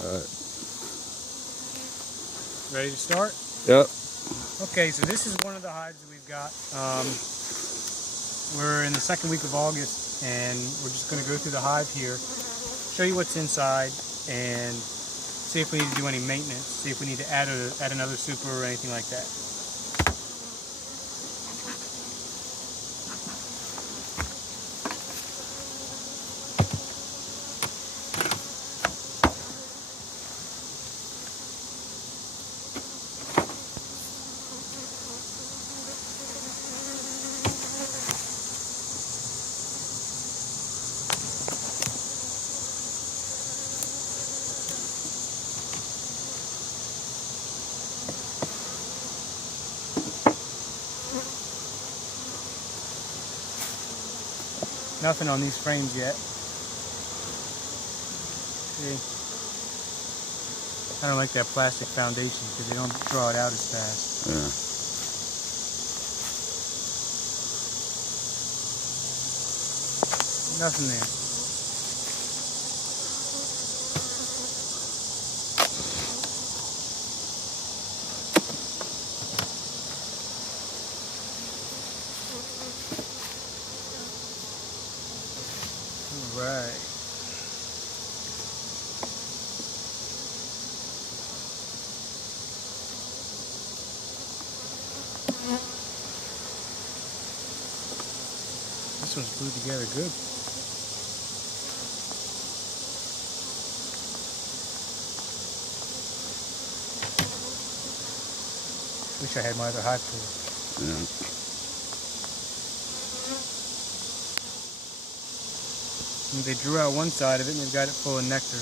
Alright. Ready to start? Yep. Okay, so this is one of the hives that we've got. We're in the second week of August, and we're just going to go through the hive here, show you what's inside, and see if we need to do any maintenance, see if we need to add another super or anything like that. Nothing on these frames yet. See? I don't like that plastic foundation because they don't draw it out as fast. Yeah. Nothing there. Right. This one's glued together good. Wish I had my other hive tool. Yeah. And they drew out one side of it and they've got it full of nectar.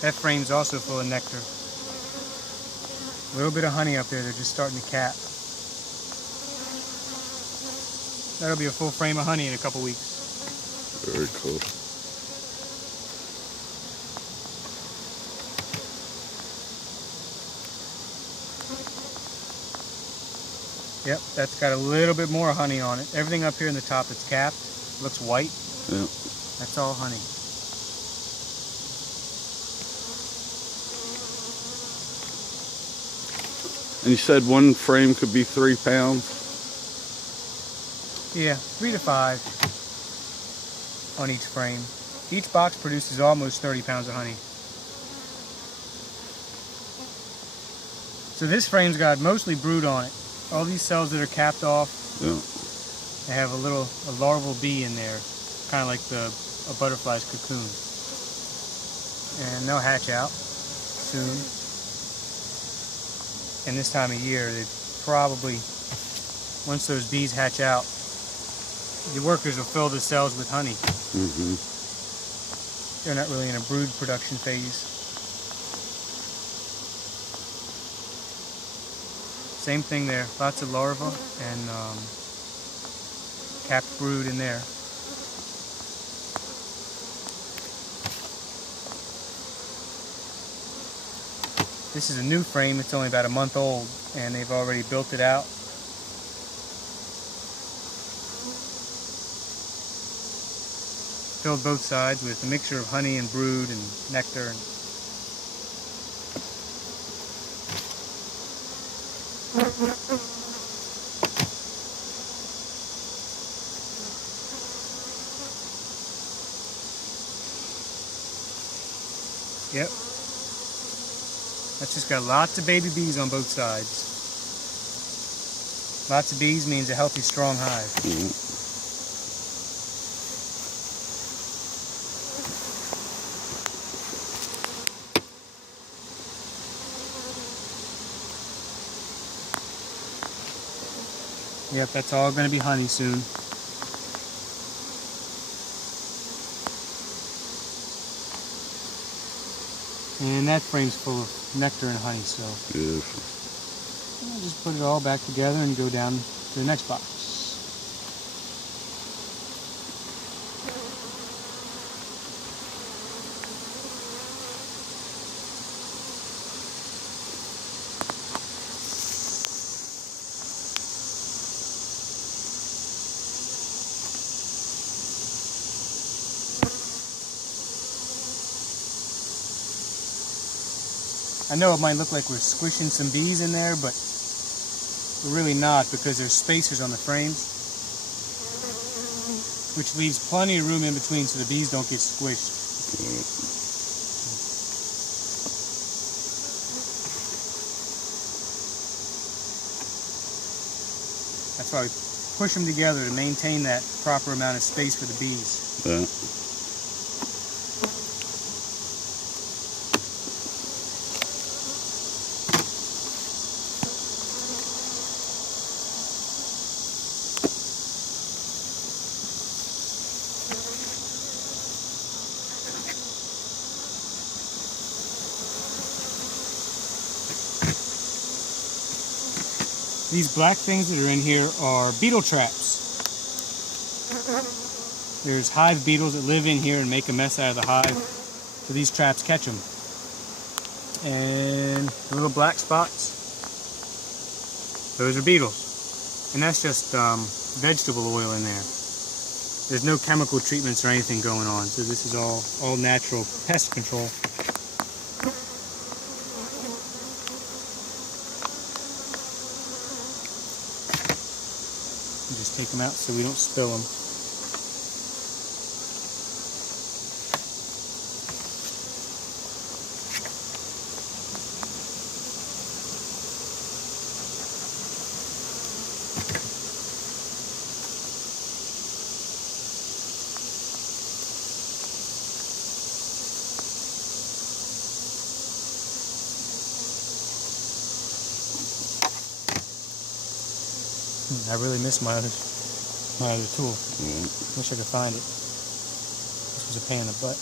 That frame's also full of nectar. A little bit of honey up there, they're just starting to cap. That'll be a full frame of honey in a couple weeks. Very cool. Yep, that's got a little bit more honey on it. Everything up here in the top that's capped looks white. Yep. That's all honey. And you said one frame could be 3 pounds? Yeah, 3 to 5 on each frame. Each box produces almost 30 pounds of honey. So this frame's got mostly brood on it. All these cells that are capped off, Yeah. they have a larval bee in there, kind of like a butterfly's cocoon. And they'll hatch out soon. And this time of year, they probably, once those bees hatch out, the workers will fill the cells with honey. Mm-hmm. They're not really in a brood production phase. Same thing there, lots of larvae and capped brood in there. This is a new frame, it's only about a month old, and they've already built it out. Filled both sides with a mixture of honey and brood and nectar. Yep. That's just got lots of baby bees on both sides. Lots of bees means a healthy, strong hive. Mm-hmm. Yep, that's all going to be honey soon. And that frame's full of nectar and honey, so Beautiful. I'll just put it all back together and go down to the next box. I know it might look like we're squishing some bees in there, but we're really not, because there's spacers on the frames, which leaves plenty of room in between so the bees don't get squished. That's why we push them together to maintain that proper amount of space for the bees. Yeah. These black things that are in here are beetle traps. There's hive beetles that live in here and make a mess out of the hive, so these traps catch them. And the little black spots, those are beetles. And that's just vegetable oil in there. There's no chemical treatments or anything going on, so this is all natural pest control. Just take them out so we don't spill them. I really miss my other tool. Wish I could find it. This was a pain in the butt.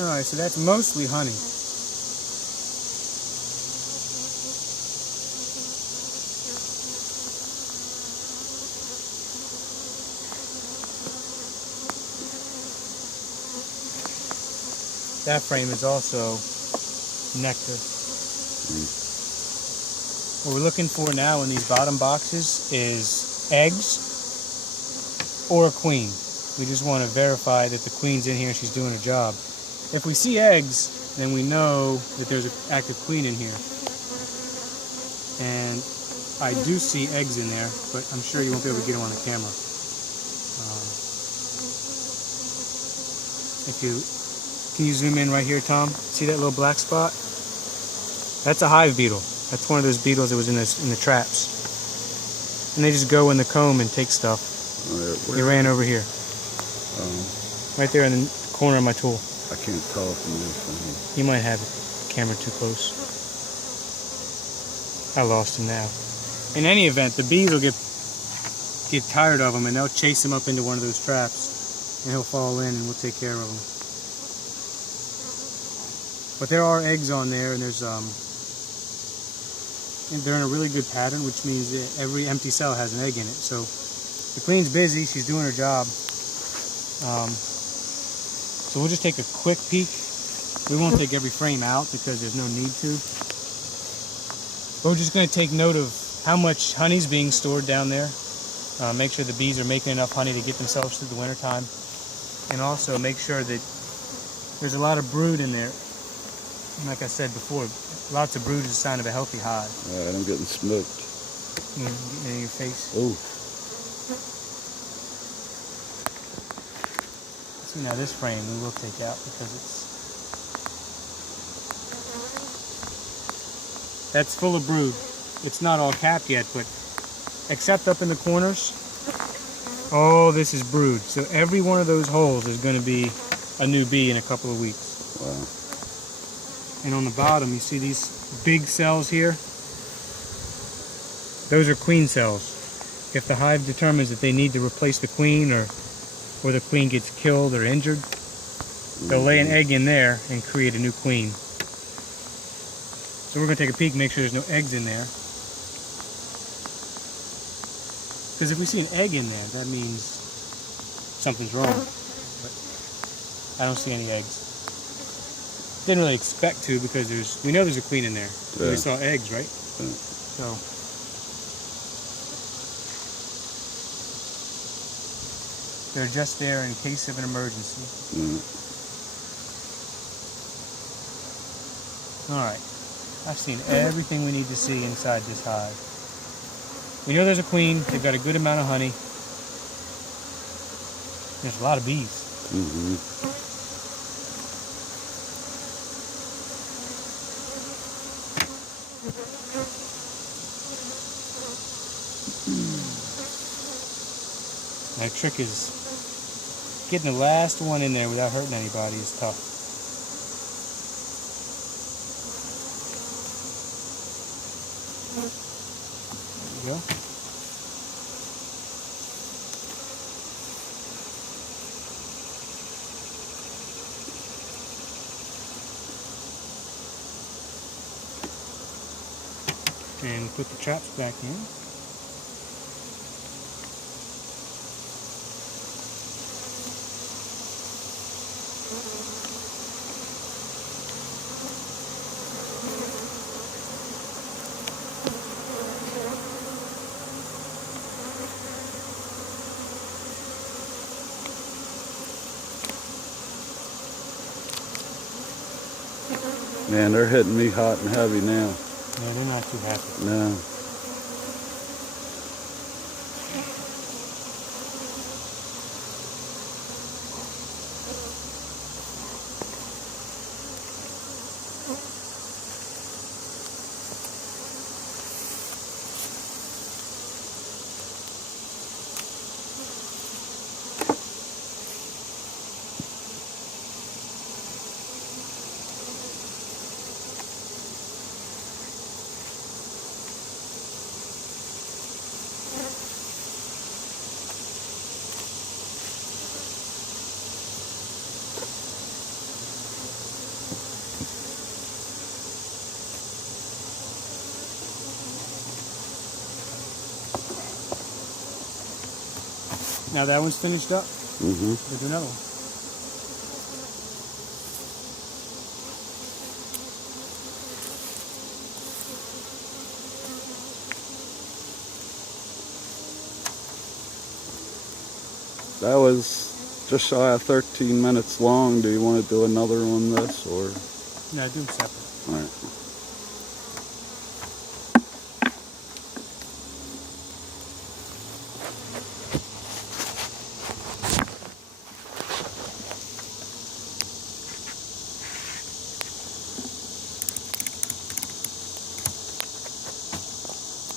Alright, so that's mostly honey. That frame is also nectar. What we're looking for now in these bottom boxes is eggs or a queen. We just want to verify that the queen's in here and she's doing her job. If we see eggs, then we know that there's an active queen in here. And I do see eggs in there, but I'm sure you won't be able to get them on the camera. Can you zoom in right here, Tom? See that little black spot? That's a hive beetle. That's one of those beetles that was in the traps. And they just go in the comb and take stuff. They ran over here. Right there in the corner of my tool. I can't tell from this. You might have the camera too close. I lost him now. In any event, the bees will get tired of him and they'll chase him up into one of those traps. And he'll fall in and we'll take care of him. But there are eggs on there, and they're in a really good pattern, which means that every empty cell has an egg in it. So the queen's busy, she's doing her job. So we'll just take a quick peek. We won't take every frame out because there's no need to. But we're just going to take note of how much honey's being stored down there. Make sure the bees are making enough honey to get themselves through the wintertime. And also make sure that there's a lot of brood in there. Like I said before, lots of brood is a sign of a healthy hive. Alright, I'm getting smoked. Getting in your face. Oh. See, now this frame we will take out because that's full of brood. It's not all capped yet, but except up in the corners, all this is brood. So every one of those holes is going to be a new bee in a couple of weeks. Wow. And on the bottom, you see these big cells here? Those are queen cells. If the hive determines that they need to replace the queen or the queen gets killed or injured, they'll lay an egg in there and create a new queen. So we're going to take a peek and make sure there's no eggs in there. Because if we see an egg in there, that means something's wrong. But I don't see any eggs. Didn't really expect to because we know there's a queen in there. Yeah. We saw eggs, right? Yeah. So They're just there in case of an emergency. Alright. I've seen everything we need to see inside this hive. We know there's a queen. They've got a good amount of honey. There's a lot of bees. My trick is getting the last one in there without hurting anybody is tough. There you go. And put the traps back in. Man, they're hitting me hot and heavy now. Yeah, they're not too happy. No. Now that one's finished up. We'll do another one. That was just shy of 13 minutes long. Do you want to do another one this or? No, do them separate. All right.